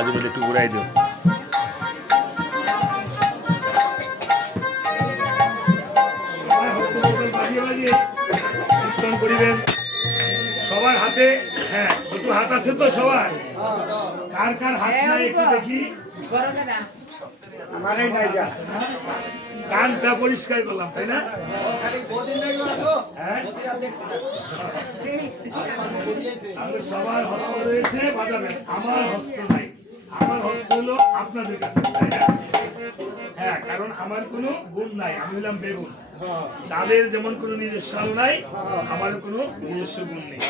মাঝে মধ্যে একটু ঘুরাই দিও। করিবেন সবার হাতে, হ্যাঁ দুটো হাত আছে তো সবার, কার কার হাত নাই একটু দেখি। কানটা পরিষ্কার করলাম তাই না? সবার হস্ত রয়েছে, বাজাবেন। আমার হস্ত নাই, আমার হস্ত হলো আপনাদের কাছে, তাই না? হ্যাঁ, কারণ আমার কোনো গুণ নাই, আমি হলাম বেগুন। তাদের যেমন কোনো নিজস্ব আলো নাই, আমারও কোনো নিজস্ব গুণ নেই।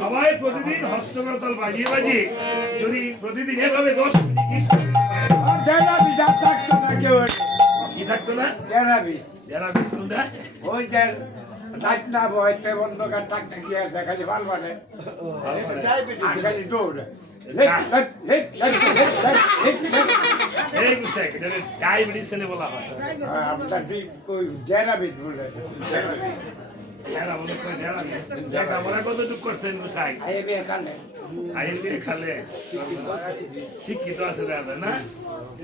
সবাই প্রতিদিন হস্তকরতাল বাজিয়ে বাজিয়ে যদি প্রতিদিন এভাবে কি থাকতো না, ওই যে না বয়তে বন্ধকার টাকটা কি আছে খালি ভাল মানে খালি দৌড়ে ডায়াবেটিস বলা হয়। আপনার জেরাবিট বলে কতটুক করছেন খালে শিক্ষিত আছে দাদা না?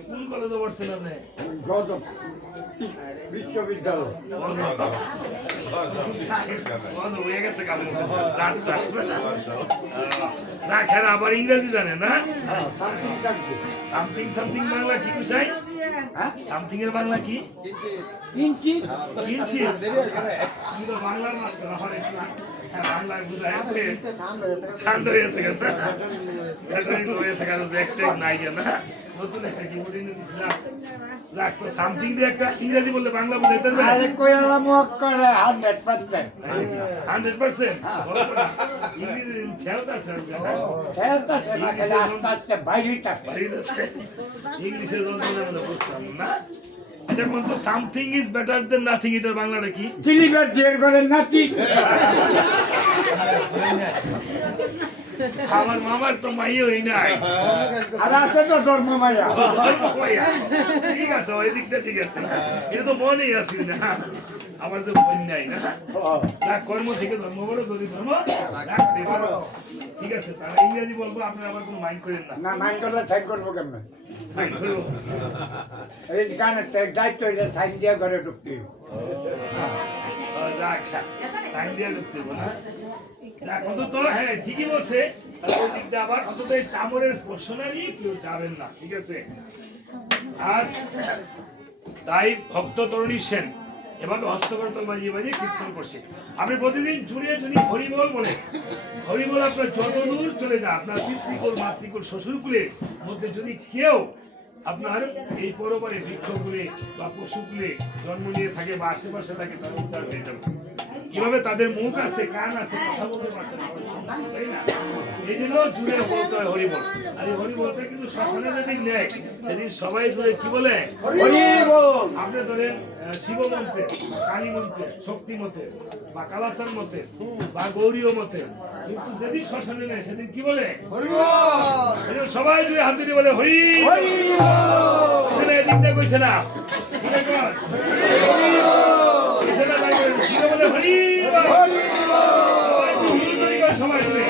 কোন কলেজে পড়ছেন আপনি? বিশ্ববিদ্যালয় হয়ে গেছে আবার ইংরেজি জানে না? সামথিং সামথিং বাংলা কি বুঝাই? সামথিং এর বাংলা কি? বাংলার মাস্টার বাংলায় বুঝাইছে ঠান্ডা হয়েছে নাই না নতুন একটা কি দিয়েছিলাম। সামথিং দিয়ে একটা ইংরেজি বললে বাংলা বুঝাইতে পারবে 100%। ইংলিশের বুঝতাম না। আচ্ছা কোন তো something is better then nothing, এটার বাংলাটা কি? জিলিবার জের করে নাচি। আমার মামার তো মাইই নাই, আর আছে তো তোর মামাইয়া। ঠিক আছে ওই দিকটা ঠিক আছে, এটা তো মনেই আসি না আমার যে বোন নাই না। কর্ম থেকে ধর্ম বলো, যদি ধর্ম রাখতে পারো ঠিক আছে। তাহলে ইংরেজি বলবো, আপনারা আবার কোনো মাইন্ড করেন না। না মাইন্ড করলে সাইন করবো কেমন? মাইন্ড করবো এই গানের দায়িত্ব হইলে সাইন দিয়ে ঘরে ঢুকতে হ্যাঁ ঠিকই বলছে। আবার অন্তত চামড়ের স্পর্শ নিয়ে কেউ যাবেন না, ঠিক আছে? আজ তাই ভক্ত তরুণী সেন এভাবে হস্তকরতাল বাজিয়ে বাজিয়ে কীর্তন করছে। আপনি প্রতিদিন জুড়ে যদি হরিবল বলে, হরিবল আপনার যত দূর চলে যা, আপনার পিতৃকুল মাতৃকুল শ্বশুরকুলের মধ্যে যদি কেউ আপনার এই পরবারে বৃক্ষকুলে বা পশুকুলে জন্ম নিয়ে থাকে বা আশেপাশে থাকে, তার উদ্ধার হয়ে যাবে। কিভাবে তাদের মুখ আছে, কান আছে, কথা বলতে পারছে না, তাই না? এই জন্য জুড়ে বলতে হয় হরিবল। আর এই হরিবলটা কিন্তু শ্মশানে যেদিন নেয় সেদিন সবাই জুড়ে কি বলে হরিবল। আপনি ধরেন শিব মন্ত্রে, কালী মন্ত্রে, শক্তি মতে বা কালাসান মতে বা গৌরীয় মতে, কিন্তু যেদিন শ্মশানে নেয় সেদিন কি বলে হরিবল। সবাই জুড়ে হাত দিয়ে বলে হরি হরিবল। এদিকটা কইছে না সবাই জুড়ে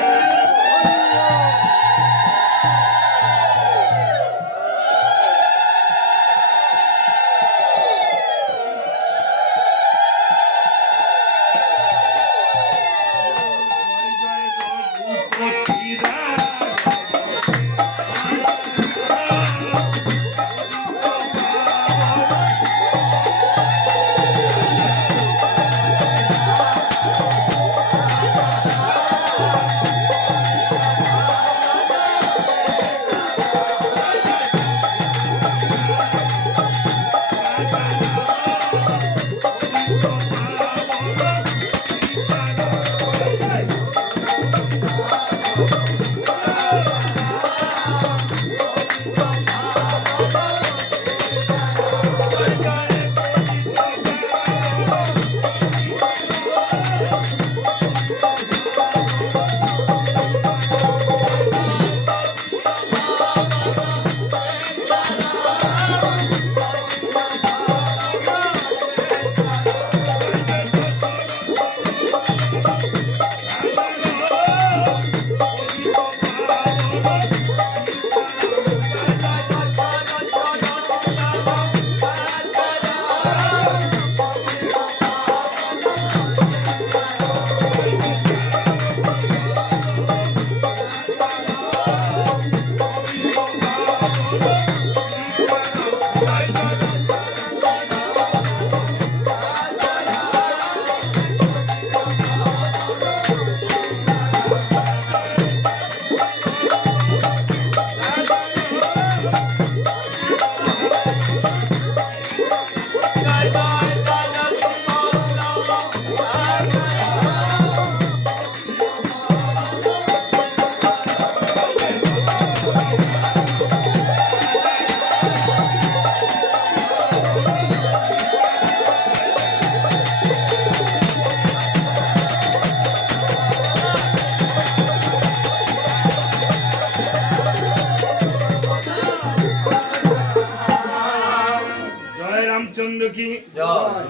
রামচন্দ্র কি,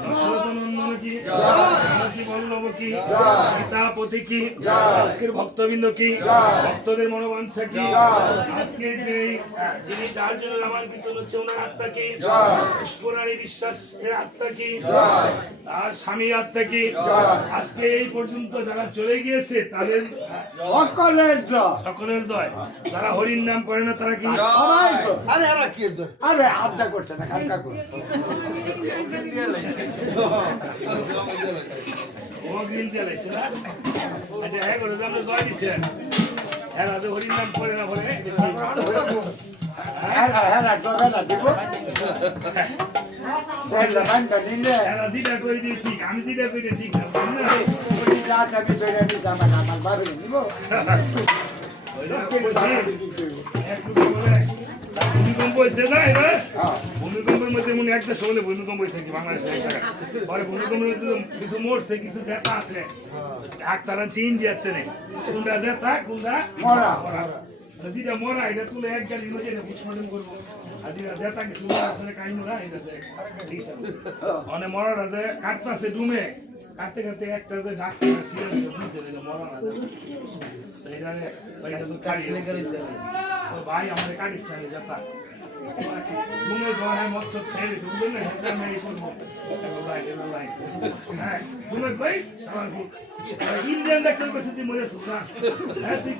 দশরথ নন্দন কি, রামজি বল্লভ কি, সীতাপতি কি, আজকের ভক্তবৃন্দ কি, ভক্তদের মনোবাঞ্ছা কি, আজকে যিনি যার জন্য রামায়ণ কীর্তন হচ্ছে ওনার আত্মা কি, পুষ্পরানী বিশ্বাসের আত্মা কি, আর স্বামীর আত্মা কি, আজকে এই পর্যন্ত যারা চলে গিয়েছে তাদের সকলের জয়। যারা হরির নাম করে না তারা কি, আরে আড্ডা করছে না কালকা করছে ও গ্রিল জ্বালাইছে না? আচ্ছা হ্যাঁ করে আমরা জয় দিচ্ছেন। হ্যাঁ রাজা হরির নাম করে না বলে হ্যাঁ ডবেলা দিব যেটা করে দিয়ে ঠিক, আমি যেটা করে ঠিক না আমার বাড়ি নিব ভূমিকম্প হয়েছে না এবার? ভূমিকম্পের মধ্যে মনে একটা সময় ভূমিকম্প হয়েছে কি বাংলাদেশে এক জায়গায়। পরে ভূমিকম্পের মধ্যে কিছু মরছে, কিছু জেতা আছে। ডাক্তারা চিন যেতে নেই, কোনটা জেতা কোনটা মরা। যেটা মরা এটা তুলে এক গাড়ি নদী পোস্টমর্টম করবো, আর যেটা জেতা কিছু আসলে কাহিনী মরা এটা মানে মরাটা যে কাটতেছে ডুমে, কাটতে কাটতে একটা যে ডাক্তার মরা না ভাই আমাদের কাটিস না যেতা ঘুমে ঘরে মচ্ছর খেয়ে গেছে বুঝলেন না, হেঁটে আমি এই করবো ইন্ডিয়ান ডাক্তার কাছে তুই মরে আসছিস না, হ্যাঁ তুই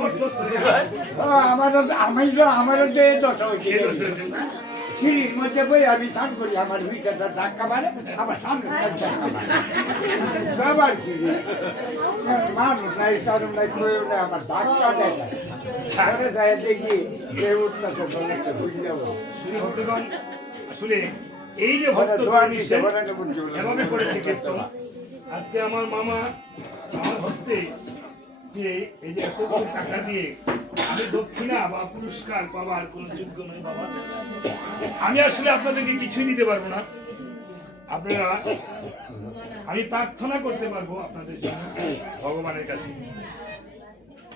মরছস আমারও যে দশা হয়েছে সিঁড়ির মধ্যে বই আমি স্নান করি, আমার ভিতরটা ধাক্কা মারে, আমার সামনে ব্যাপার কি মানুষ নাই কারণ নাই কেউ নাই, আমার ধাক্কা দেয় না সামনে যায় দেখি এই উঠতেছে একটা বুঝে যাবো আসলে এই যে এভাবে করেছে কীর্তন। আজকে আমার মামা আমার হস্তে যে এই যে এত টাকা দিয়ে আমি দক্ষিণা বা পুরস্কার পাওয়ার কোন যোগ্য নই বাবা। আমি আসলে আপনাদেরকে কিছুই দিতে পারবো না, আপনারা আমি প্রার্থনা করতে পারবো আপনাদের জন্য ভগবানের কাছে।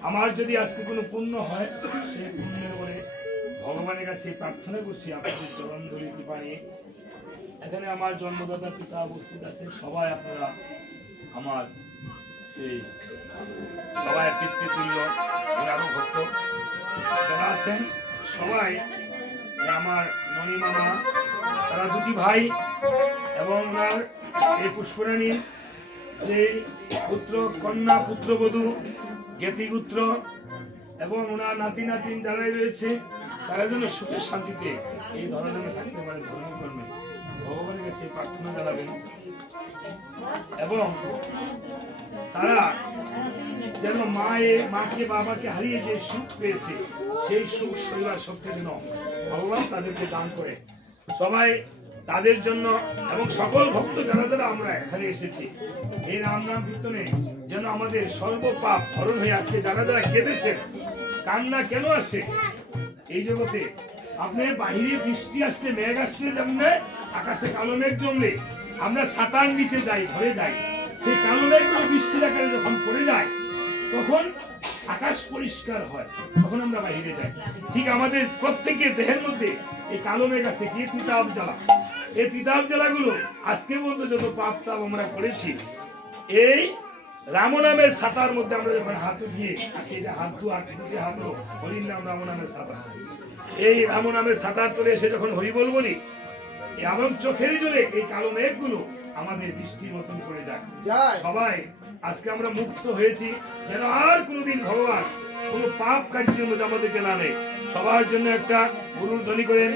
আমার যদি আজকে কোনো পুণ্য হয় সেই পুণ্যের বলে ভগবানের কাছে প্রার্থনা করছি আপনাদের চরণ ধরে কৃপা নিয়ে। এখানে আমার জন্মদাতা পিতা উপস্থিত আছে, সবাই আপনারা আমার সেই সবাই পিতৃতুল্য আরো ভক্ত যারা আছেন সবাই, আমার ননি মামা তারা দুটি ভাই এবং ওনার এই পুষ্পরানী যে পুত্র কন্যা পুত্রবধূ জ্ঞাতিপুত্র এবং ওনার নাতি নাতিন যারাই রয়েছে তারা যেন সুখের শান্তিতে এই ধরনের থাকতে পারে ধর্মকর্মে ভগবানের কাছে প্রার্থনা জানাবেন এবং তারা যেন মাকে বাবাকে হারিয়ে যে সুখ পেয়েছে সেই সুখ শৈবার শক্তি যেন ভগবান তাদেরকে দান করে। সবাই তাদের জন্য এবং সকল ভক্ত যারা যারা আমরা এখানে এসেছি এই রাম নাম কীর্তনে যেন আমাদের সর্বপাপ হরণ হয়ে আজকে যারা যারা কেঁদেছেন, কান্না কেন আসে এই জগতে? আপনার বাহিরে বৃষ্টি আসলে মেঘ আসলে যেমন আকাশে কালো মেঘ জমলে আমরা ছাতার নিচে যাই, ঘরে যাই, সেই কালো মেঘগুলো বৃষ্টির আকারে যখন পড়ে যায় তখন আকাশ পরিষ্কার হয়, তখন আমরা বাহিরে যাই। ঠিক আমাদের প্রত্যেকের দেহের মধ্যে এই কালো মেঘ আছে কি তিতাব জ্বালা, এই তিতাব জ্বালাগুলো আজকে পর্যন্ত যত পাপ তাপ আমরা করেছি এই রাম নামের ছাতার মধ্যে আমরা যখন হাত উঠিয়ে সেটা হাত হাত হরির নাম রাম নামের ছাতা, এই রাম নামের ছাতার তলে এসে যখন হরি বল বলি এবং চোখের জলে এই কালো মেঘগুলো আমাদের বৃষ্টির মতন করে যায়। সবাই আজকে আমরা মুক্ত হয়েছি, যেন আর কোনোদিন ভগবান কোন পাপ কার্যের মধ্যে আমাদেরকে না নেয়। সবার জন্য একটা গুরুর ধ্বনি করেন।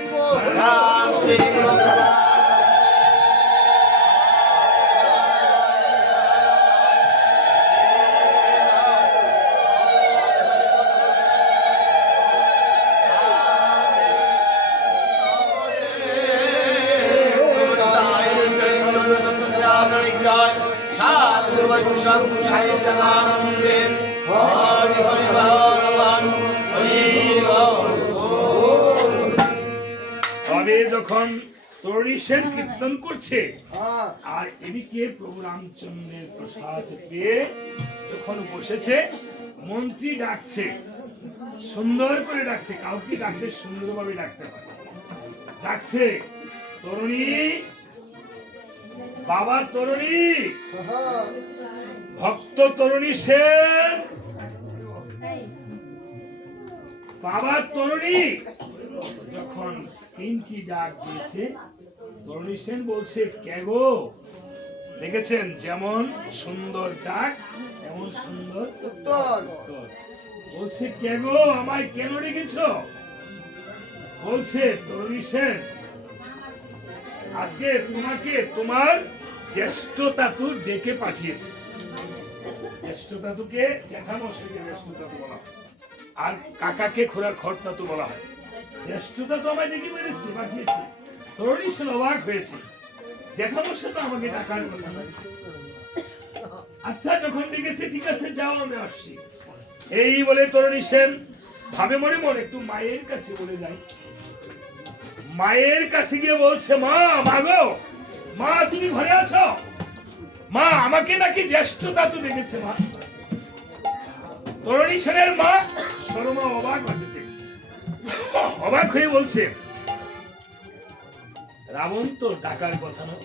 তবে যখন তরুণী সেন কীর্তন করছে আর এদিকে প্রভু রামচন্দ্রের প্রসাদ পেয়ে যখন বসেছে, মন্ত্রী ডাকছে, সুন্দর করে ডাকছে, কাউকে ডাকতে সুন্দরভাবে ডাকতে হয়, ডাকছে তরুণী, বাবা তরুণী, ভক্ত তরুণী সেন, বাবা তরুণী যখন তিনটি ডাক দিয়েছে, তরুণী সেন বলছে কে গো? দেখেছেন যেমন সুন্দর ডাক এমন সুন্দর উত্তর। বলছে কে গো, আমায় কেন রেখেছ? বলছে তরুণী সেন, আজকে তোমাকে তোমার জ্যেষ্ঠ তাতু ডেকে পাঠিয়েছে। জ্যেষ্ঠ তাতুকে জ্যাঠামশাইকে জ্যেষ্ঠ তাতু বলা হয়, আর কাকাকে খোর তাতু বলা হয়। জ্যেষ্ঠ তাতু আমায় ডেকে পাঠিয়েছে। তরুণী সেন অবাক হয়েছে, জ্যাঠামশাই তো আমাকে ডাকার কথা না। আচ্ছা যখন ডেকেছে ঠিক আছে যাও, আমি আসছি। এই বলে তরুণী সেন ভাবে মনে মনে একটু মায়ের কাছে বলে যাই। মায়ের কাছে গিয়ে বলছে, মা, মাগো, মা তুমি ঘরে আছো? মা, আমাকে নাকি জ্যেষ্ঠ তাতু ডেকেছে। মা, তরুণী সেনের মা শর্মা অবাক হয়েছে, অবাক হয়ে বলছে, রাবণ তো ডাকার কথা নয়,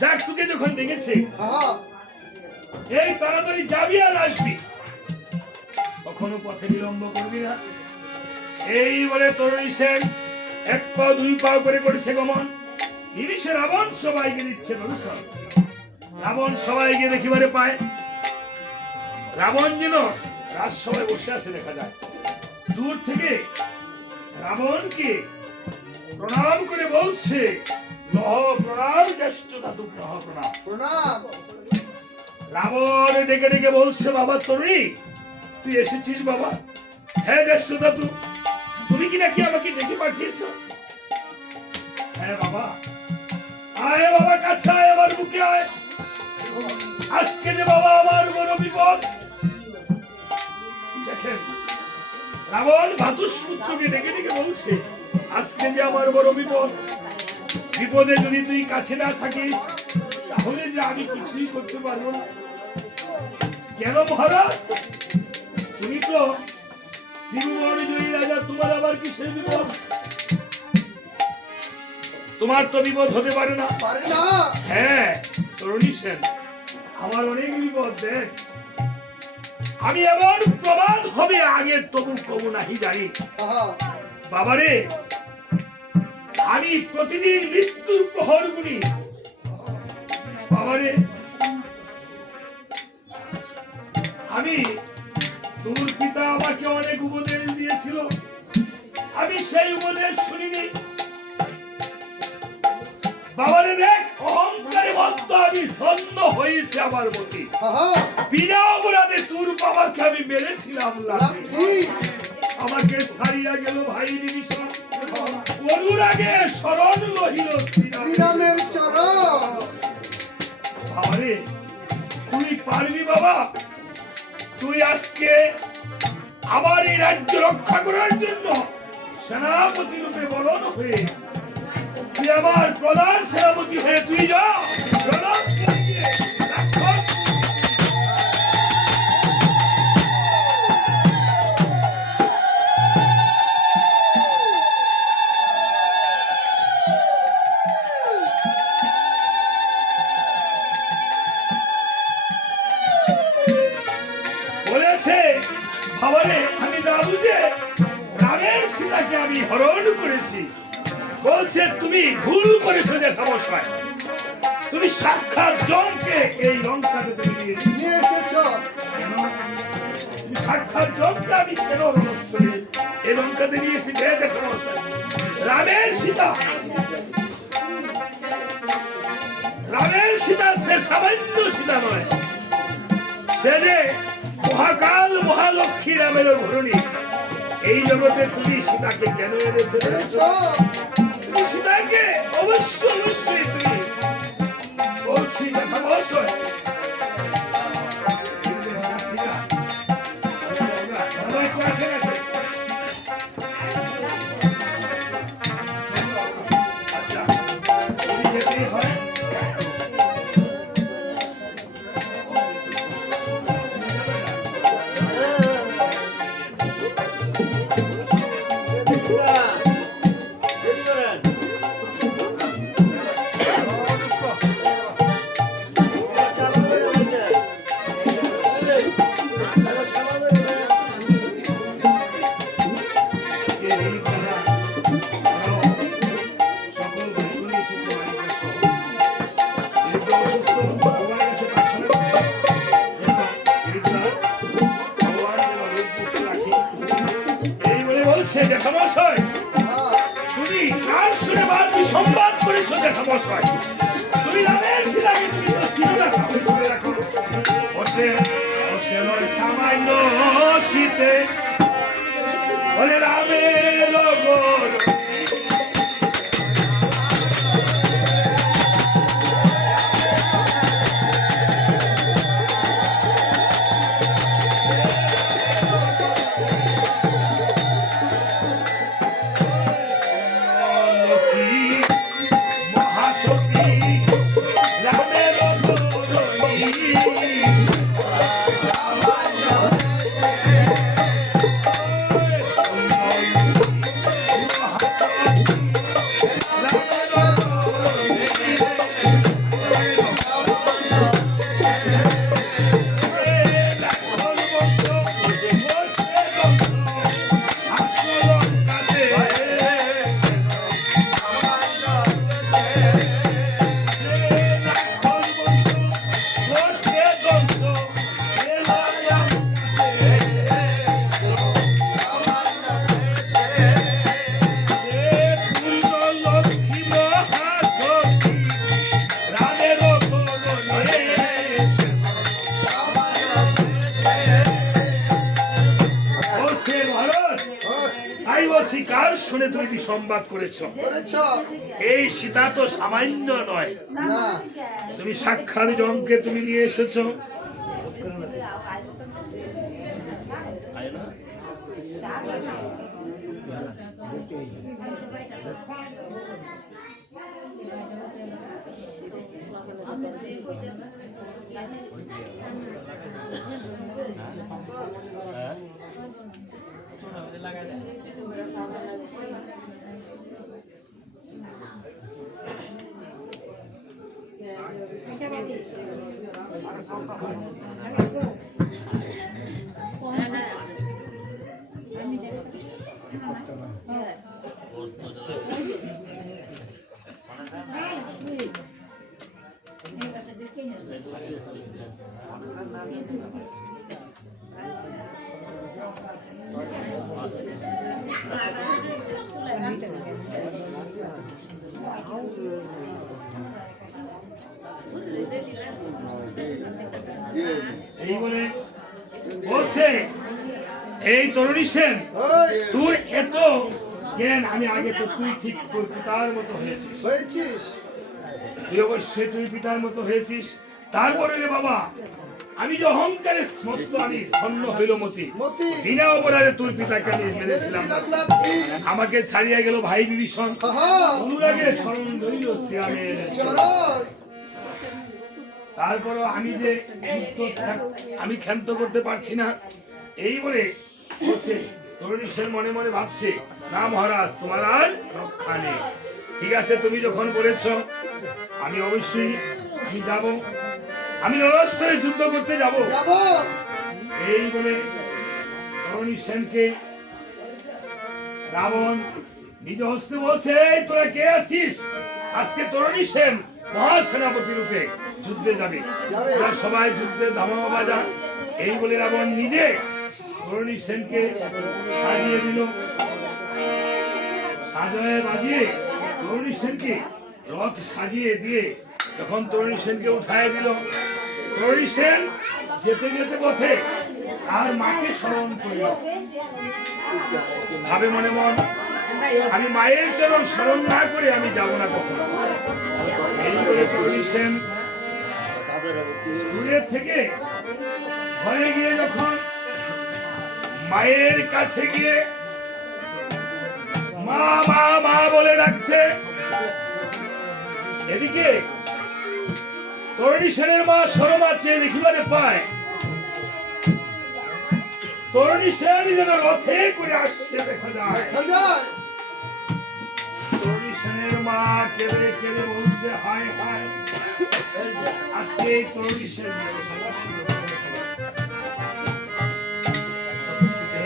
যাক তোকে যখন ডেকেছে এই তাড়াতাড়ি যাবি আর আসবি, কখনো পথে বিলম্ব করবি না। এই বলে তরুণী সেন এক পা দুই পা করে করেছে গমন। নিমিষে রাবণ সবাইকে দিচ্ছে দর্শন। রাবণ সবাইকে দেখিবারে পায়, রাবণ যেন রাজসভায় বসে আছে দেখা যায়। দূর থেকে রাবণকে প্রণাম করে বলছে, লহ প্রণাম জ্যেষ্ঠ দাদু, লহ প্রণাম প্রণাম। রাবণ ডেকে ডেকে বলছে, বাবা তরুণী তুই এসেছিস বাবা? হ্যাঁ জ্যেষ্ঠ দাদু, তুমি কি নাকি আমাকে ডেকে পাঠিয়েছ? হ্যাঁ বাবা। আয় বাবা কাছে আয়, আমার বুকে আয়। আজকে যে বাবা আমার বড় বিপদ। দেখেন রাবণ ভাতুষপুত্রকে ডেকে ডেকে বলছে, আজকে যে আমার বড় বিপদ, বিপদে যদি তুই কাছে না থাকিস তাহলে যে আমি কিছুই করতে পারবো না। কেন মহারাজ? তুমি তো ত্রিভুবন জয়ী রাজা, তোমার আবার কিসের বিপদ? তোমার তো বিপদ হতে পারে না। হ্যাঁ তরুণী সেন, আমার অনেক বিপদ। দেখ আমি এমন প্রমাদ হবে আগে তবু কবু নাহি জানি। বাবারে, আমি প্রতিদিন মৃত্যুর প্রহর গুনি। বাবারে, আমি তোর পিতা আমাকে অনেক উপদেশ দিয়েছিল, আমি সেই উপদেশ শুনিনি। বাবারে দেখ, অহংকারে মত্ত আমি ছন্ন হয়েছে আমার প্রতি। বিনা অপরাধে তোর বাবাকে আমি মেরেছিলাম লাঠি। আমাকে ছাড়িয়া গেল ভাই বিভীষণ, অনুরাগে শরণ লহিল শ্রীরামের চরণ। বাবারে তুই পারবি বাবা? তুই আজকে আমার এই রাজ্য রক্ষা করার জন্য সেনাপতি রূপে বরণ হয়ে তুই আমার প্রধান সেনাপতি হয়ে তুই যা প্রধান বলেছে। বাবারে আমি না বুঝে রামের সীতাকে আমি হরণ করেছি। বলছে তুমি ভুল করেছো যে সমস্যা, তুমি সাক্ষাৎ জমকে এই লঙ্কাতে তুমি নিয়ে এসেছো। কেন তুমি সাক্ষাৎ জমকে আমি কেন রণস করে এই লঙ্কাতে নিয়ে এসেছি? সমস্যা রামের সীতা, রামের সীতা সে সামান্য সীতা নয়, সে যে মহাকাল মহালক্ষ্মী রামের ঘরণী। এই জগতে তুমি সীতাকে কেন এনেছো? তুমি সীতাকে অবশ্যই তুমি বলছি দেখা অবশ্যই বলছে জ্যাঠামশাই, তুমি কার শুনে বাড়তি সংবাদ করেছো জ্যাঠামশাই? তুমি রামের শিলাকে তুমি তো চিনো না, তাহলে শুনে রাখো। ওতে নয় সামান্য শীতে ওরে রামের লগন শুনে তুমি সংবাদ করেছ। এই সীতা তো সামান্য নয়, তুমি সাক্ষাৎ জমকে তুমি নিয়ে এসেছো। এই বলে বলছে এই তরুণী সেন, তোর এত জ্ঞান, আমি আগে তো তুই ঠিক তোর পিতার মতো হয়েছিস, তুই অবশ্যই তুই পিতার মতো হয়েছিস। তারপরে রে বাবা, আমি যে অহংকারে আমি ছন্ন হইল মতি, বিনা অপরাধে তোর পিতাকে আমি মেরেছিলাম, আমাকে ছাড়িয়ে গেল ভাই বিভীষণ, অনুরাগের স্মরণ রইল শ্রীরামের। তারপরও আমি যে আমি ক্ষান্ত করতে পারছি না। এই বলে বলছে তরুণী সেন মনে মনে ভাবছে, না মহারাজ, তোমার আর রক্ষা নেই। ঠিক আছে, তুমি যখন বলেছ আমি অবশ্যই আমি যাব, আমি নরস্থলে যুদ্ধ করতে যাব। এই বলে তরুণী সেনকে রাবণ নিজ হস্তে বলছে, তোরা কে আসছিস? আজকে তরুণী সেন মহাসেনাপতি রূপে যুদ্ধে যাবে, সবাই যুদ্ধে ধামামা বাজা। এই বলে রাবণ নিজে তরুণী সেনকে সাজিয়ে দিল, সাজায় বাজিয়ে তরুণী সেনকে রথ সাজিয়ে দিয়ে যখন তরুণী সেনকে উঠায় দিল, তরুণী সেন যেতে যেতে পথে আর মাকে স্মরণ করল, ভাবে মনে মন, আমি মায়ের চরণ স্মরণ না করে আমি যাব না কখনো। এই বলে তরুণী সেন দূরের থেকে ঘরে গিয়ে যখন মায়ের কাছে গিয়ে মা মা মা বলে ডাকছে, এদিকে তরুণী সেনের মা সরমা চেয়ে দেখিবারে পায় তরুণী সেন যেন রথে করে আসছে দেখা যায়। তরুণী সেনের মা কেঁদে কেঁদে বলছে, হায় হায়, আজকে তরুণী সেন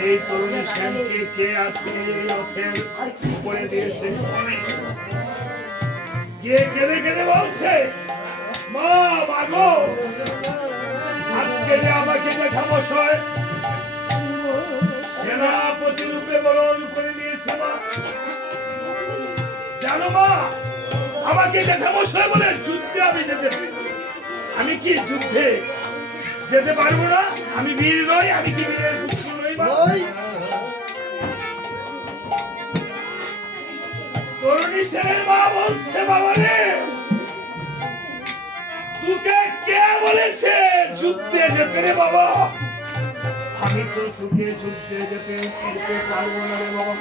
এই তরুণী সেনকে কে আজকে রথের উপরে দিয়েছে? কে কেঁদে কেঁদে বলছে, মা মাগো, আজকে যে আমাকে জ্যাঠামশাই সেনাপতি রূপে বরণ করে আমাকে জ্যাঠামশাই বলে যুদ্ধে আমি যেতে, আমি কি যুদ্ধে যেতে পারবো না? আমি বীর নই, আমি কি বীরের পুত্র নই? তরুণী সেনের মা বলছে, বাবা রে, তোকে কে বলেছে যুদ্ধে যেতে রে বাবা? আমি তো তোকে যুদ্ধে যেতে দিতে পারবো না রে বাবা,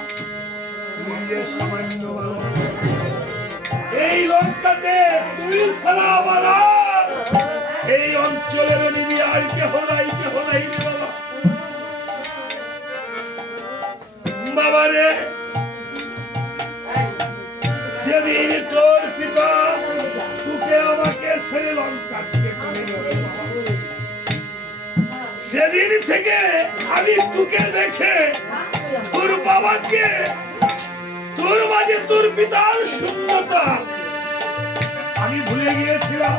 তুই যে সামান্য বালক। এই লঙ্কাতে তুই ছাড়া আমার আর এই অঞ্চলের নিবি আর কেহ নাই, কেহ নাই রে বাবা। বাবা রে, যেদিন তোর পিতা তোকে আমাকে ছেড়ে লঙ্কা থেকে তুলে নিয়ে বাবা, সেদিন থেকে আমি তোকে দেখে তোর বাবাকে, তোর মাঝে তোর পিতার শূন্যতা আমি ভুলে গিয়েছিলাম।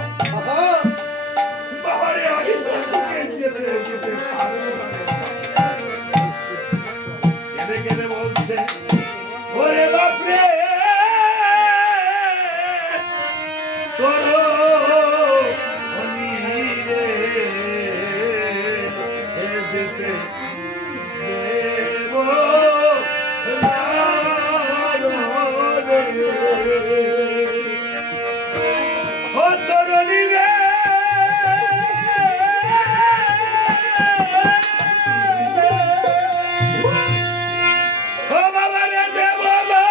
বাবারে, আমি তো তোকে যেতে যেতে পারবো না রে বাবা। কেঁদে কেঁদে বলছে, ওরে বাপরে, তোর রে যেতে দেব না রে। ও তরুণী রে, ও বাবা রে, দেব না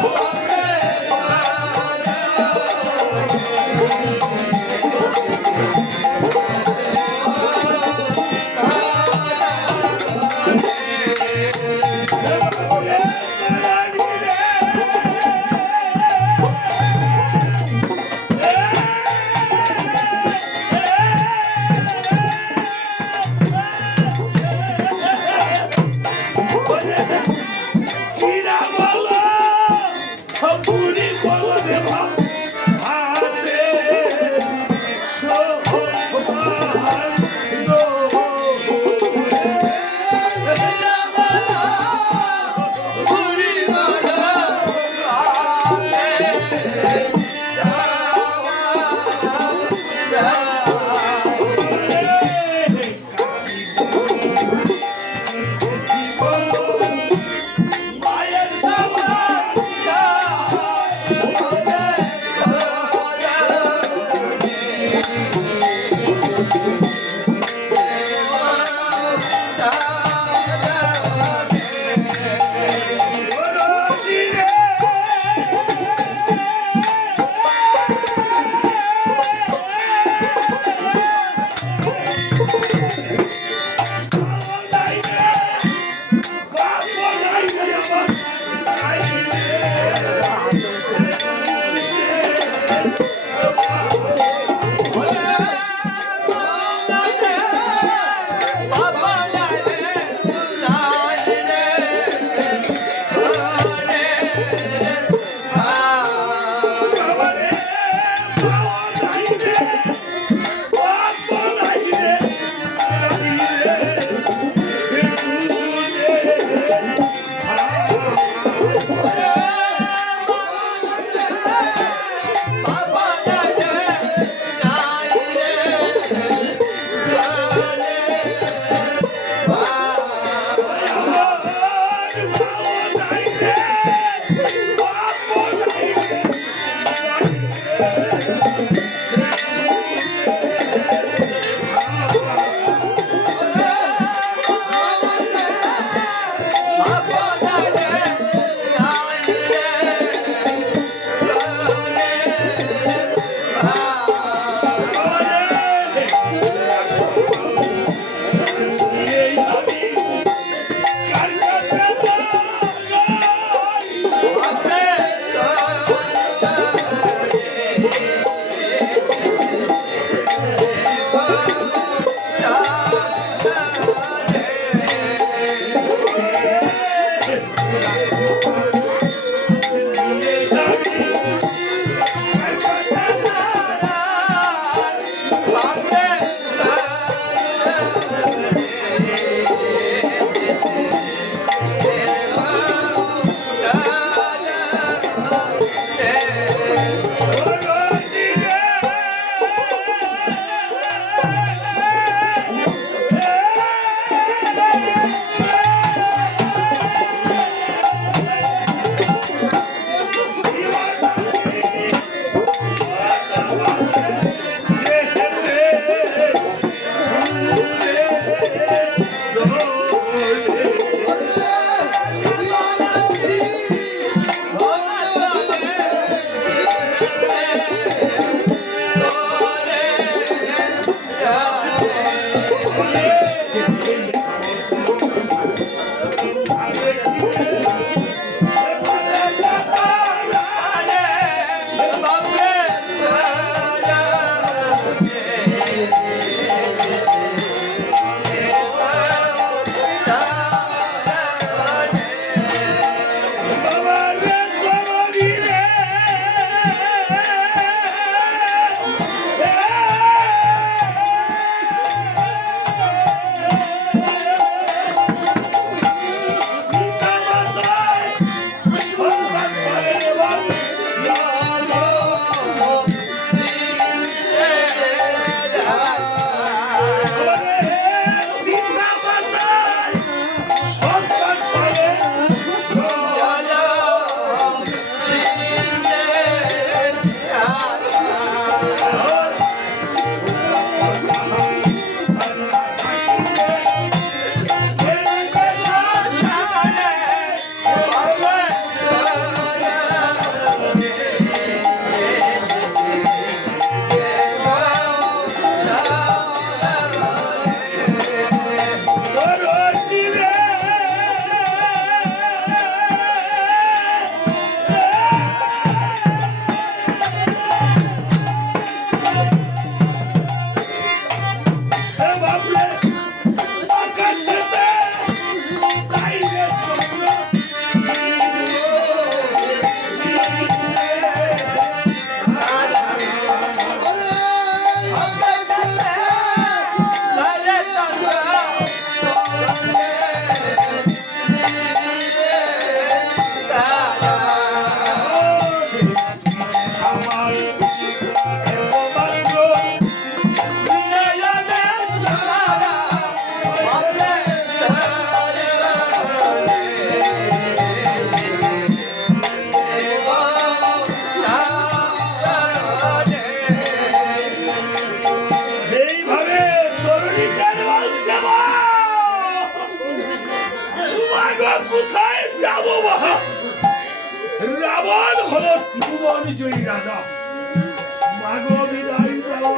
Oh, পুরি বলতে ভাব হাতে সৌভাগ্য মহা রাবণ হলো ত্রিভুবন জয়ী রাজা। মাগো বিদায় দাও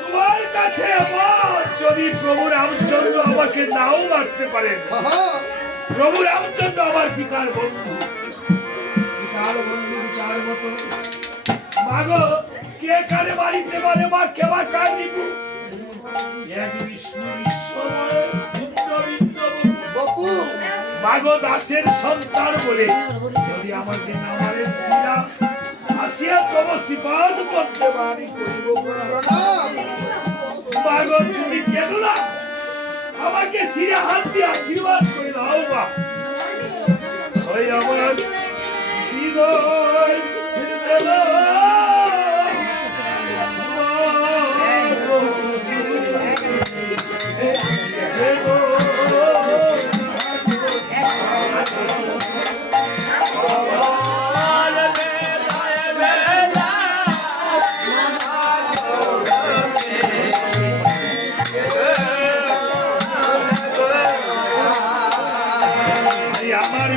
তোমার কাছে আমার, যদি প্রভু রামচন্দ্র আমাকে নাও মারতে পারেন। প্রভু রামচন্দ্র আমার পিতার বন্ধু, পিতার মতো। মাগো কে কারে মারিতে পারে মা, কেবা কার নিবু? এক বিষ্ণু বিশ্বময় পুত্র বিন্দু মাগো দাসের সন্তান বলে যদি আমাকে না মারেন শ্রীরাম, আসিয়া তব শ্রীপাদ করতে বাণী করিব প্রণাম। মাগো তুমি কেন না আমাকে শিরে হাত দিয়ে আশীর্বাদ করে দাও মা। ওই আমার হৃদয় আমার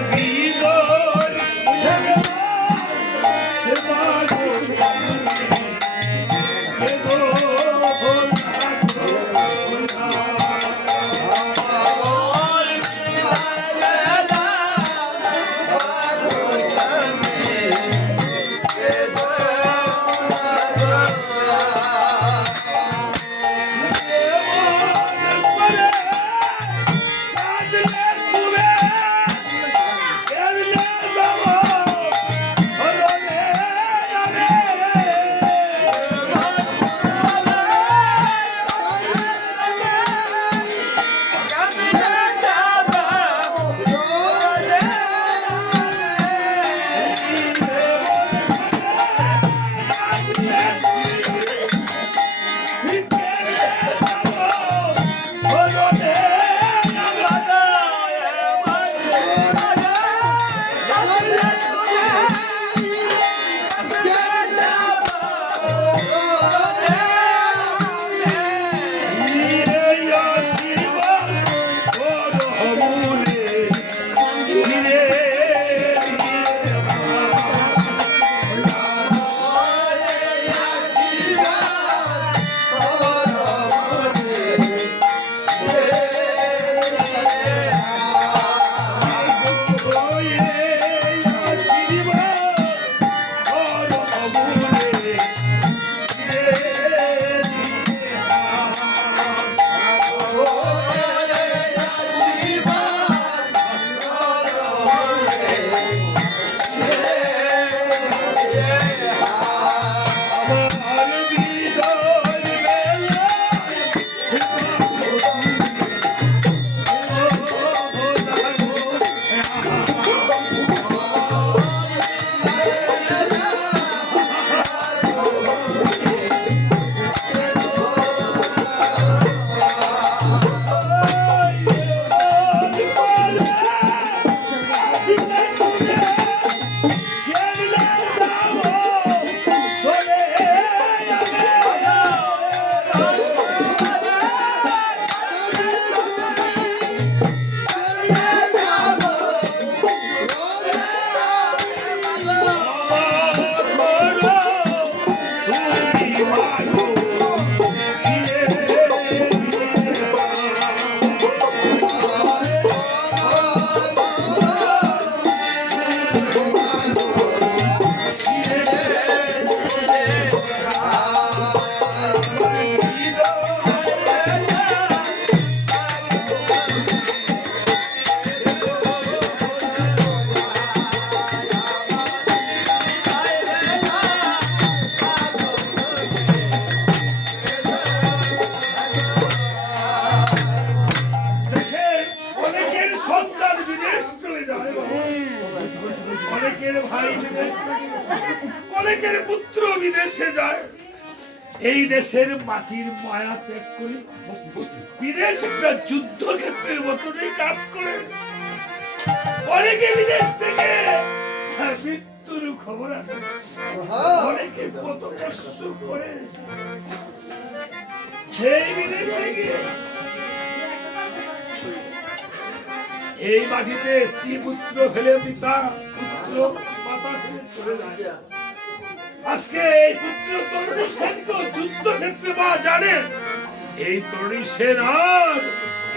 অনেকের পুত্র বিদেশে যায়, এই দেশের মাটির মায়া ত্যাগ করে বিদেশ একটা যুদ্ধক্ষেত্রের মতনই কাজ করে। অনেকে বিদেশ থেকে মৃত্যুর খবর আসে, অনেকে কত কষ্ট করে সেই বিদেশে গিয়ে এই মাটিতে স্ত্রী পুত্র ফেলে পিতা পুত্র মাতা ফেলে চলে যায়। আজকে এই পুত্র তরুণী সেনকে যুদ্ধক্ষেত্রে মা জানে এই তরুণী সেন আর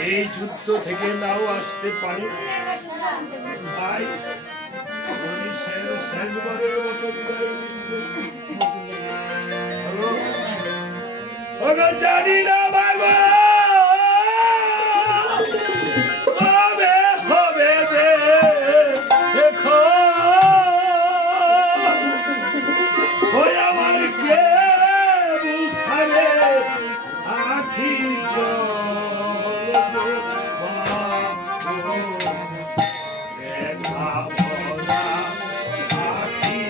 এই যুদ্ধ থেকে নাও আসতে পারে। তাই তরুণী সেন শেষবারের মতো বিদায় নিচ্ছে। ওগো জানি না বাবা কবে হবে দেখো ওই আমার কে বুঝাবে আখি জল দেখা ভরা আখি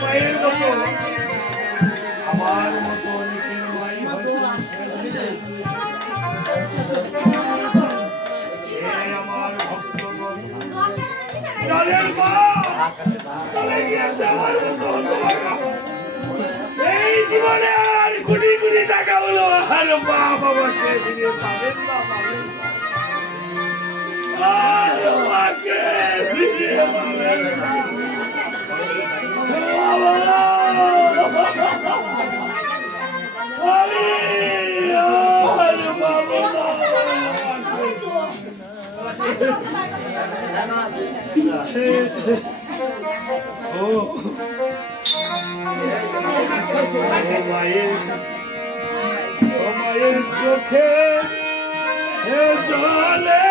মায়ের মতো আমার মতো অনেকের মাই হয়তো আমার ভক্তগণ যাদের মা চলে গিয়েছে আমার মতো হতভাগা। এই জীবনে আর কোটি কোটি টাকা হলো আর মা বাবাকে ফিরে পাবেন না, পাবেন না। আর মাকে ফিরে পাবেন না। আমি আর পাবো না। ও মায়ের চোখে জলে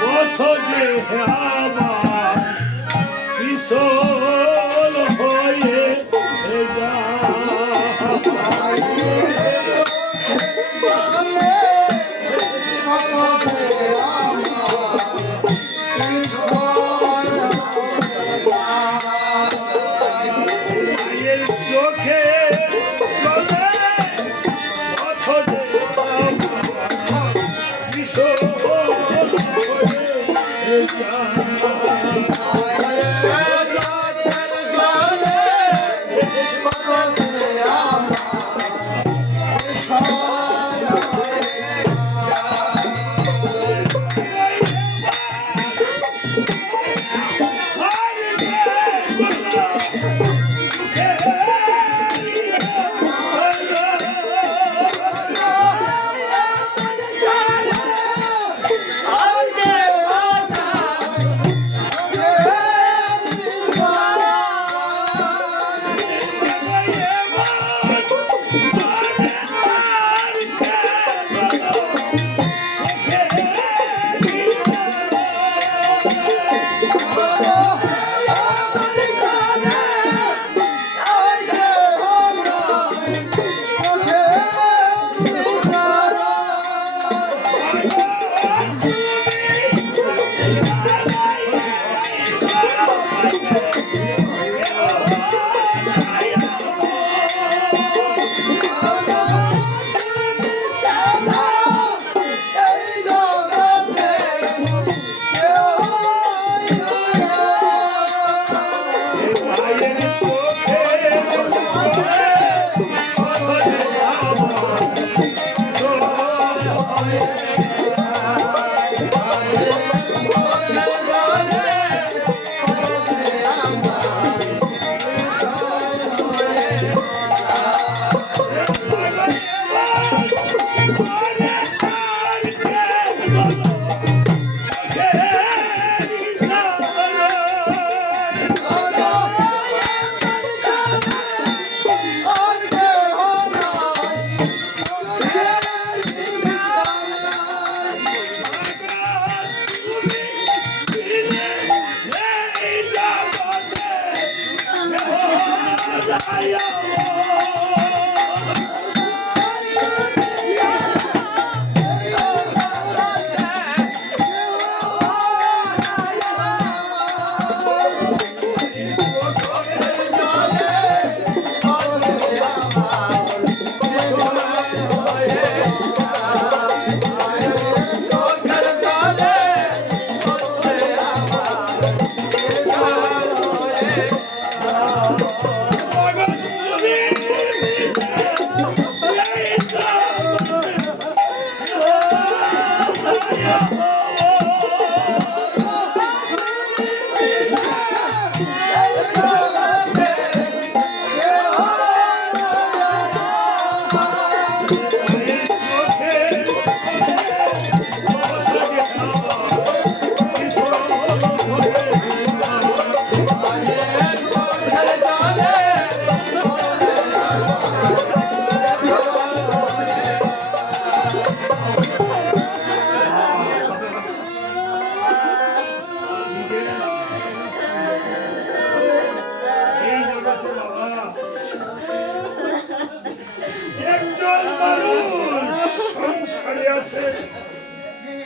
পথ যে আমার বিশল হয়ে মায়ের চোখে জলে পথ যে আমার বিশল হয়ে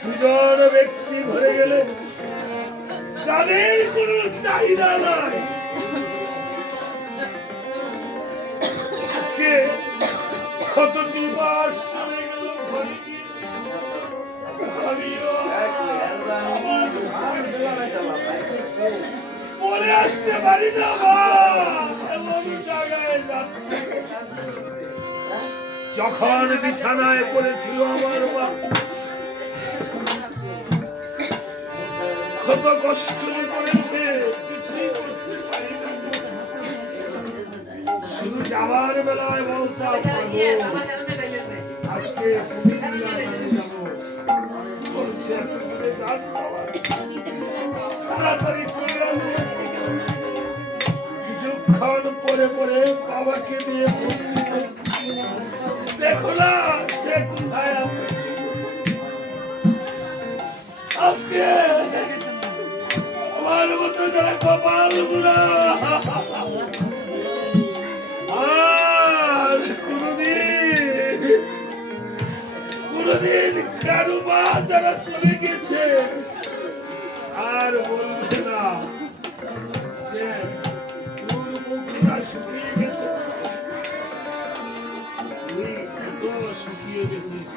দুজন ব্যক্তি ঘরে গেলে যাদের কোনো চাহিদা নাই কতটি মাস চলে গেল ঘরে গিয়ে। আমিও আমার পরে আসতে পারি না মা, এমন জায়গায় যাচ্ছে। যখন বিছানায় পড়েছিল আমার মা, কত কষ্ট যে করেছে কিছুই করতে পারি না। শুধু যাওয়ার বেলায় বলতাম আজকে যাবো, বলছে এত দূরে যাস বাবা, তাড়াতাড়ি চলে আসবে। কিছুক্ষণ পরে পরে বাবাকে দিয়ে ফোন দিতে, দেখো না সে কোথায় আছে। আজকে আমার মতো যারা কপাল গুলা আর কোনদিন কারো মা যারা চলে গেছে আর বলবে না যে তোর মুখটা শুকিয়ে গেছে, তুই এত শুকিয়ে গেছিস।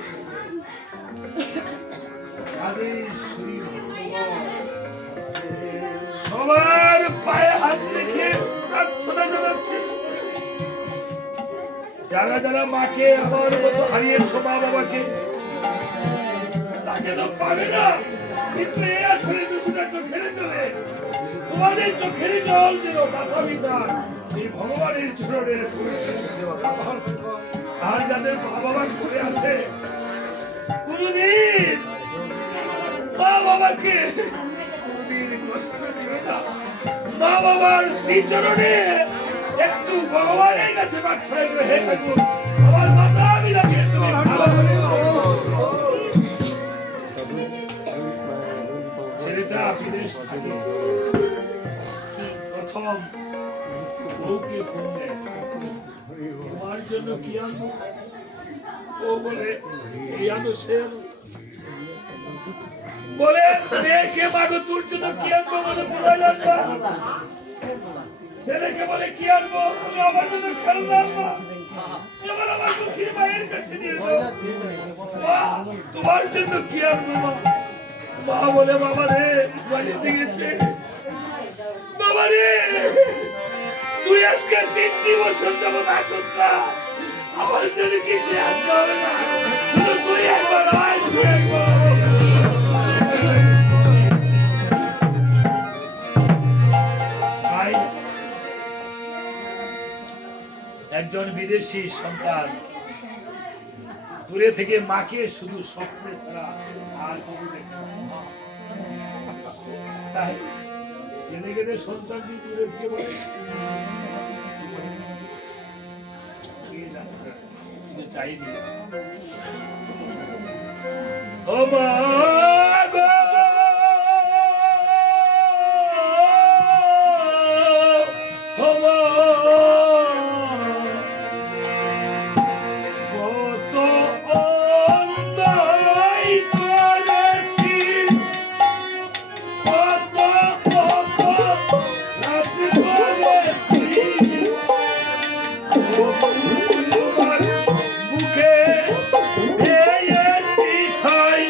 সবার পায়ে হাত রেখে প্রার্থনা জানাচ্ছি, যারা যারা মাকে আমার মতো হারিয়েছো, মা বাবাকে, তাকে তো পাবে না, কিন্তু এই আসলে দুটা চোখের জলে তোমাদের চোখের জল যেন মাথা পিতা এই ভগবানের চরণের আর যাদের মা বাবা করে আছে, কোনদিন মা বাবাকে কোনদিন কষ্ট দিবে না। মা বাবার শ্রীচরণে একটু ভগবানের কাছে প্রার্থনা করে, হে ঠাকুর আমার মাতা পিতাকে তুমি ভালো করে দাও। ছেলেটা বিদেশ থাকে, প্রথম বউকে ফোন দেয়, তোমার জন্য কি আনবো? ও বলে এই আনো সে আনো। বলে মেয়েকে মাগো তোর জন্য কি আনবো? বলে বলে লাগবা। ছেলেকে বলে কি আনবো? তুমি আমার জন্য খেলনা আনবা। এবার আমার দুঃখীর মায়ের কাছে নিয়ে যাও, মা তোমার জন্য কি আনবো? মা মা বলে বাবা রে বাড়িতে গেছে, বাবা রে তুই আজকে 3 বছর যাবত আসিস না, আমার জন্য কিছু আনতে হবে না, শুধু তুই একবার আয়, তুই একবার। ভাই, একজন বিদেশি সন্তান দূরে থেকে মাকে শুধু স্বপ্নে ছাড়া আর কবু দেখে না। তাই কেঁদে কেঁদে সন্তানটি দূরে থেকে বলে চাইনি ও মা গো, ও মা কত অন্যায় করেছি, কত কত রাত করেছি, তোমার বুকে পেয়েছি ঠাই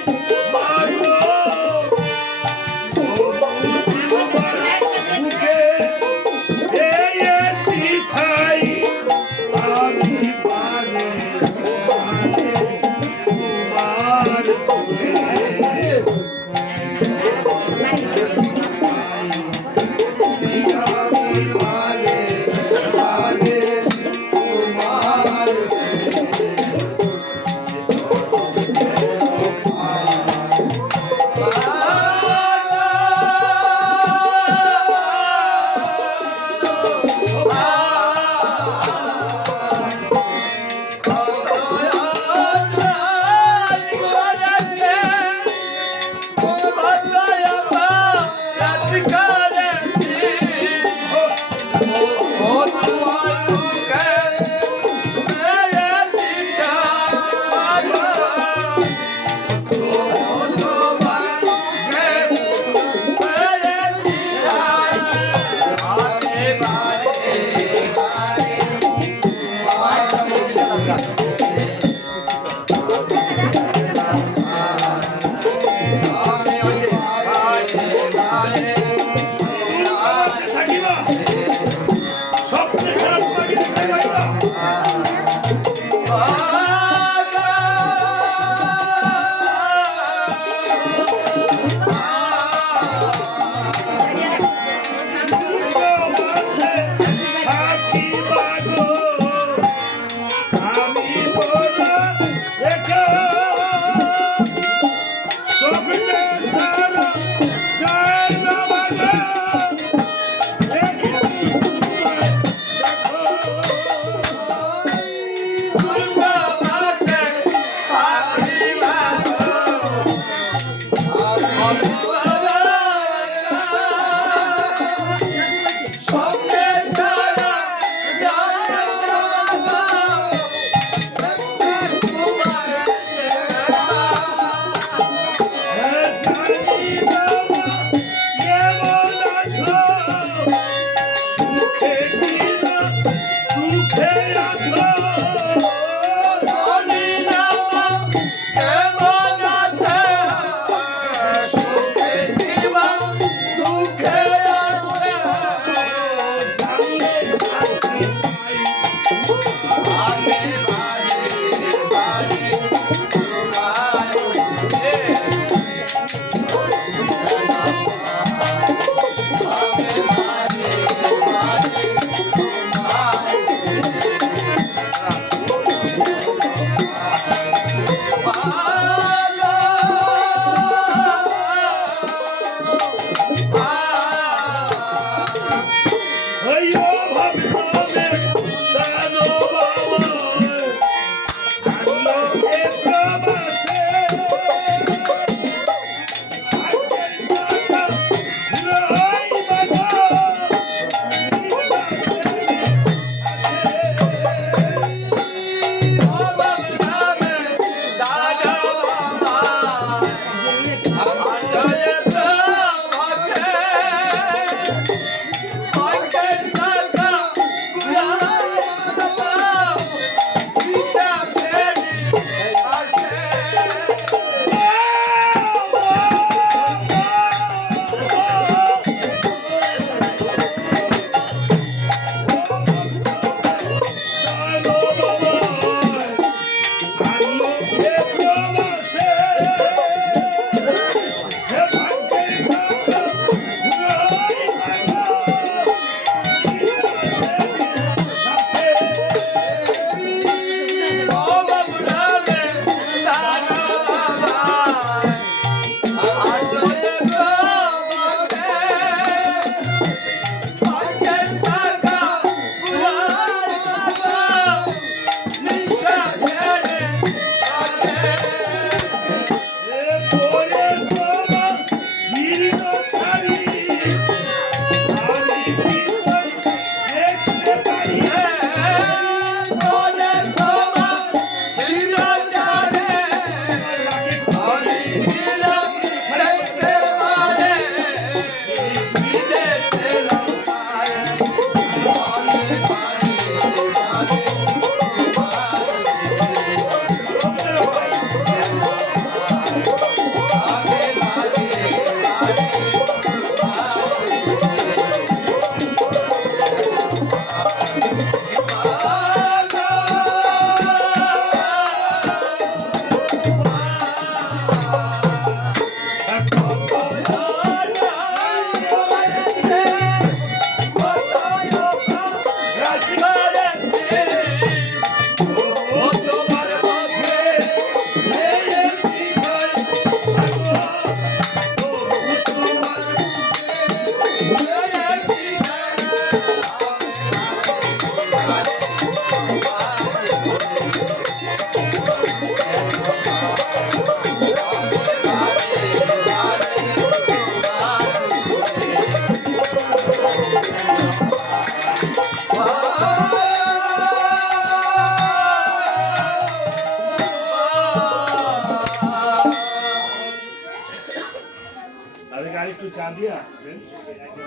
একজন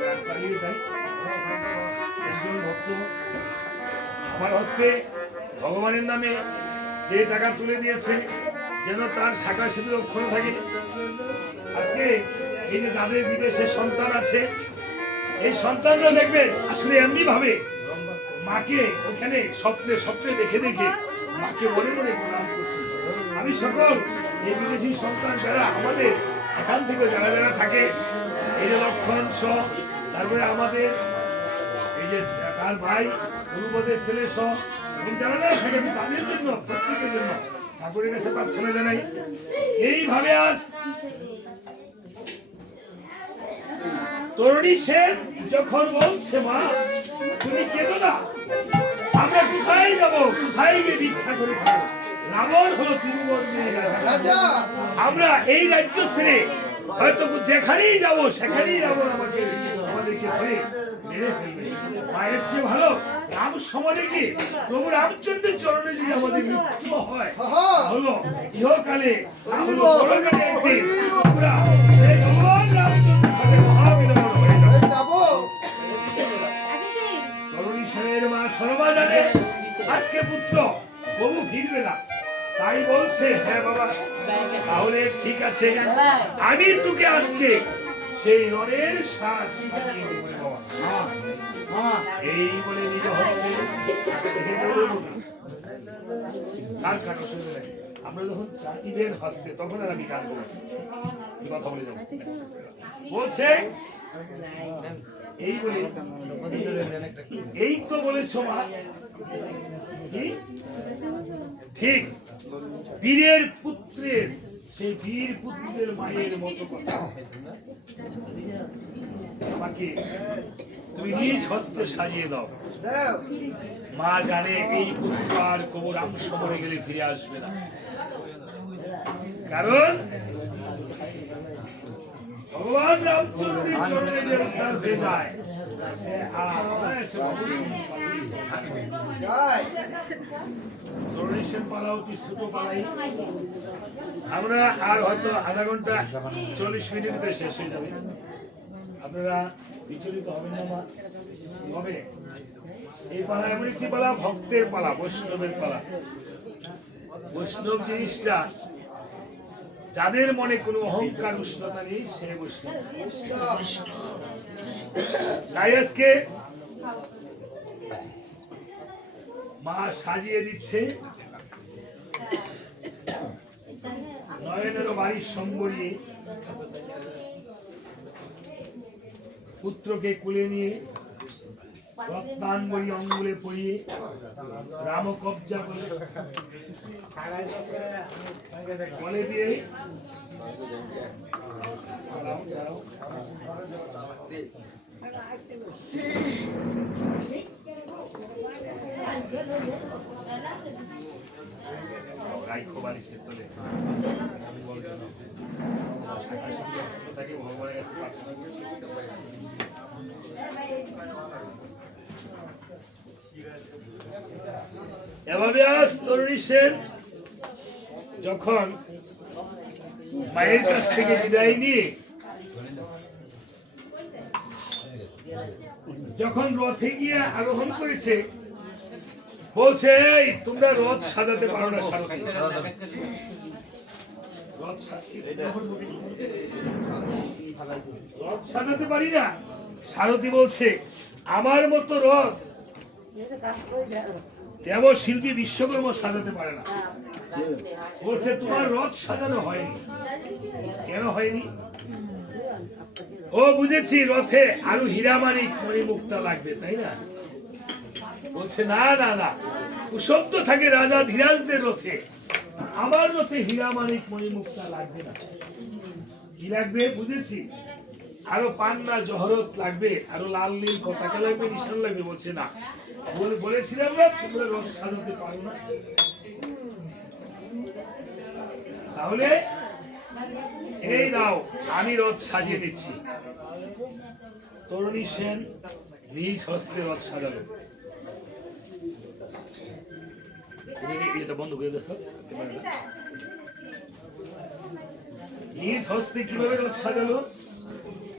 গান চালিয়ে যাই। একজন ভক্ত আমার হস্তে ভগবানের নামে যে টাকা তুলে দিয়েছে যেন তার শাখা সিঁদুর অক্ষুণ্ণ থাকে। আজকে এই যে যাদের বিদেশে সন্তান আছে এই সন্তানরা দেখবে আসলে এমনি ভাবে মাকে ওখানে স্বপ্নে স্বপ্নে দেখে দেখে মাকে মনে মনে প্রণাম করছে। আমি সকল এই বিদেশি সন্তান যারা আমাদের এখান থেকে যারা যারা থাকে এই যে লক্ষণ সহ তারপরে আমাদের এই যে তার ভাই গুরুপদের ছেলে সহ এবং যারা যারা থাকে আমি তাদের জন্য প্রত্যেকের জন্য ঠাকুরের কাছে প্রার্থনা জানাই। এইভাবে আজ তরুণী সেন যখন বলছে মা তুমি কেঁদো না, আমরা কোথায় যাব, কোথায় গিয়ে ভিক্ষা করে খাবো, রাবণ হলো তৃণমূলের রাজা, আমরা এই রাজ্য ছেড়ে হয়তো যেখানেই যাব সেখানেই রাবণ আমাদেরকে ধরে মেরে ফেলবে। মায়ের চেয়ে ভালো রাম সমাজে গিয়ে প্রভু রামচন্দ্রের চরণে যদি আমাদের মৃত্যু হয় হলো ইহকালে হলো পরকালে একদিন আমরা সেই ভগবান রামচন্দ্রের সাথে মহাবিলম্ব হয়ে যাব। তরুণী সেনের মা সর্বা জানে আজকে পুত্র প্রভু ফিরবে না, তাই বলছে হ্যাঁ বাবা তাহলে ঠিক আছে আমি তোকে আজকে সেই রণের শ্বাস সাজিয়ে দেব রে বাবা। এই বলে নিজ হস্তে গান কাটো শুনবে না। আমরা যখন চাকিবের হস্তে তখন আর আমি গান করবো কথা বলে যাবো বলছে এই বলে এই তো বলেছ মা কি ঠিক বীরের পুত্রের সেই বীর পুত্রের মায়ের মতো কথা আমাকে তুমি নিজ হস্তে সাজিয়ে দাও। মা জানে এই পুত্র আর কবু রাম সমরে গেলে ফিরে আসবে না, কারণ ভগবান রামচন্দ্রের চরণে যে উদ্ধার হয়ে যায় আমরা আর হয়তো আধা ঘন্টা 40 মিনিটের ভিতরে শেষ হয়ে যাবে। আপনারা বিচলিত হবেন না মা, হবে এই পালা এমন একটি পালা ভক্তের পালা, বৈষ্ণবের পালা। বৈষ্ণব জিনিসটা যাদের মনে কোনো অহংকার উষ্ণতা নেই সে বৈষ্ণব। তাই আজকে মা সাজিয়ে দিচ্ছে নয়নের বাড়ির সম্বরী পুত্রকে কুলে নিয়ে রত্নাঙ্গরী অঙ্গুলে পরিয়ে রাম কবজা বলে দিয়ে বালিশের তলে ভগবানের কাছে প্রার্থনা করে এভাবে আজ তরুণী সেন যখন মায়ের কাছ থেকে বিদায় নিয়ে যখন রথে গিয়ে আরোহণ করেছে বলছে এই তোমরা রথ সাজাতে পারো না সারথি, রথ সাজাতে পারি না। সারথি বলছে আমার মতো রথ দেব শিল্পী বিশ্বকর্মা সাজাতে পারে না। বলছে তোমার রথ সাজানো হয়নি, কেন হয়নি? ও বুঝেছি রথে আরো হীরামানিক মণিমুক্তা লাগবে তাই না? বলছে না না না, কুশব্দ থাকে রাজা ধীরাজদের রথে, আমার রথে হীরামানিক মণিমুক্তা লাগবে না। কি লাগবে বুঝেছি, আরো পান্না জহরত লাগবে, আরো লাল নীল পতাকা লাগবে, নিশান লাগবে। বলছে না, বলেছিলাম না তোমরা রথ সাজাতে পারো না। তাহলে এই দাও আমি রথ সাজিয়ে দিচ্ছি। তরুণী সেন নিজ হস্তে রথ সাজালো। এটা বন্ধ করে দেশ নিজ হস্তে কিভাবে রথ সাজালো